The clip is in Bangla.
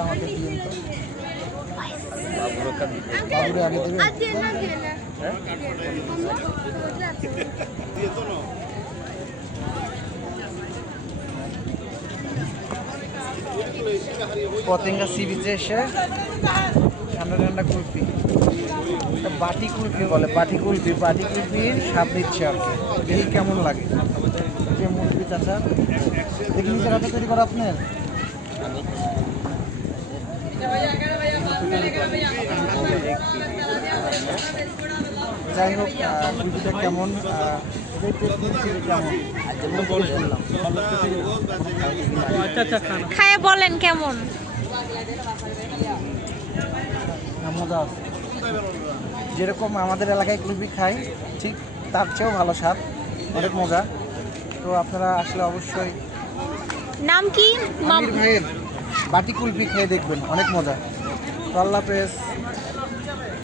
আমাকে দিন তো বাবুরে আগে দেবে। পতেঙ্গা সি বিচে এসে ঠান্ডা ঠান্ডা কুলফি, বাটি কুলফি বলে, বাটি কুলফি, বাটি কুলফির স্বাদ দিচ্ছে আর কি। দেখি কেমন লাগে। যে মুরগি চাচা দেখি নিজের হাতে তৈরি করা আপনার। যাই হোক, কুলফিটা কেমন খায়া বলেন কেমন? মজা আছে, যেরকম আমাদের এলাকায় কুলফি খাই ঠিক তার চেয়েও ভালো স্বাদ, অনেক মজা। তো আপনারা আসলে অবশ্যই নাম কি? আমির ভাইয়ের বাটি কুলফি খেয়ে দেখবেন, অনেক মজা। তো আল্লাহ হাফেজ।